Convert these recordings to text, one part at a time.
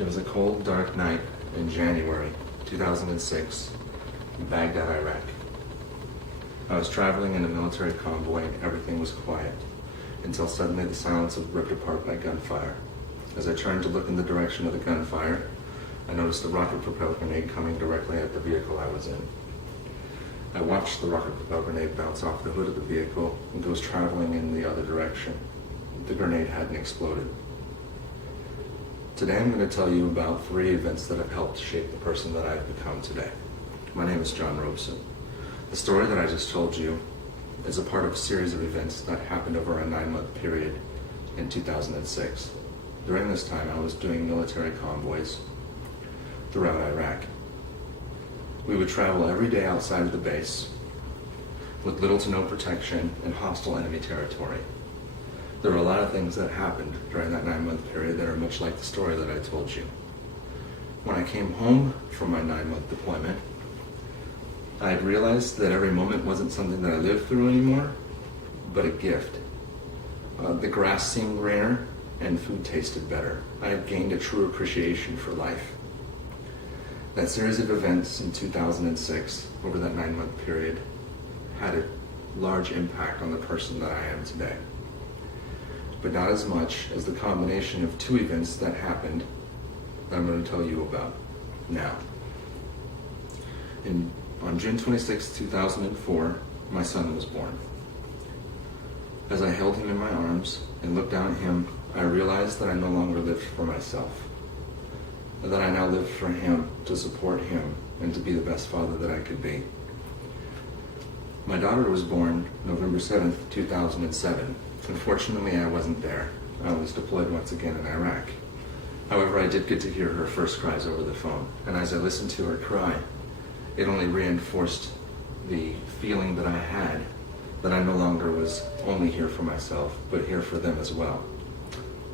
It was a cold, dark night in January 2006 in Baghdad, Iraq. I was traveling in a military convoy and everything was quiet until suddenly the silence was ripped apart by gunfire. As I turned to look in the direction of the gunfire, I noticed a rocket-propelled grenade coming directly at the vehicle I was in. I watched the rocket-propelled grenade bounce off the hood of the vehicle and goes traveling in the other direction. The grenade hadn't exploded. Today I'm going to tell you about 3 events that have helped shape the person that I've become today. My name is Robson. The story that I just told you is a part of a series of events that happened over a 9-month period in 2006. During this time, I was doing military convoys throughout Iraq. We would travel every day outside of the base with little to no protection in hostile enemy territory. There were a lot of things that happened during that 9-month period that are much like the story that I told you. When I came home from my 9-month deployment, I had realized that every moment wasn't something that I lived through anymore, but a gift. The grass seemed greener and food tasted better. I had gained a true appreciation for life. That series of events in 2006, over that 9-month period, had a large impact on the person that I am today. But not as much as the combination of 2 events that happened that I'm going to tell you about now. On June 26, 2004, my son was born. As I held him in my arms and looked down at him, I realized that I no longer lived for myself, that I now lived for him, to support him, and to be the best father that I could be. My daughter was born November 7th, 2007. Unfortunately, I wasn't there. I was deployed once again in Iraq. However, I did get to hear her first cries over the phone, and as I listened to her cry, it only reinforced the feeling that I had that I no longer was only here for myself, but here for them as well,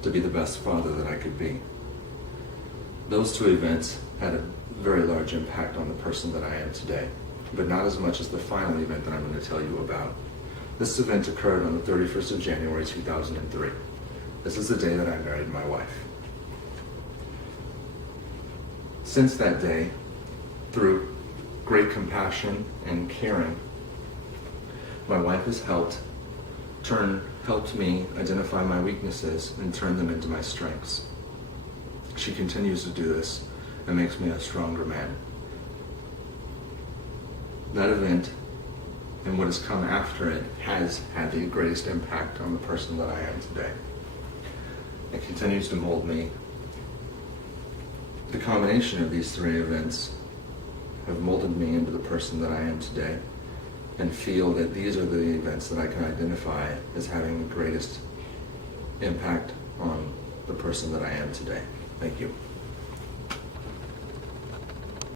to be the best father that I could be. Those 2 events had a very large impact on the person that I am today, but not as much as the final event that I'm going to tell you about. This event occurred on the 31st of January 2003. This is the day that I married my wife. Since that day, through great compassion and caring, my wife has helped me identify my weaknesses and turn them into my strengths. She continues to do this and makes me a stronger man. That event and what has come after it has had the greatest impact on the person that I am today. It continues to mold me. The combination of these 3 events have molded me into the person that I am today, and feel that these are the events that I can identify as having the greatest impact on the person that I am today. Thank you.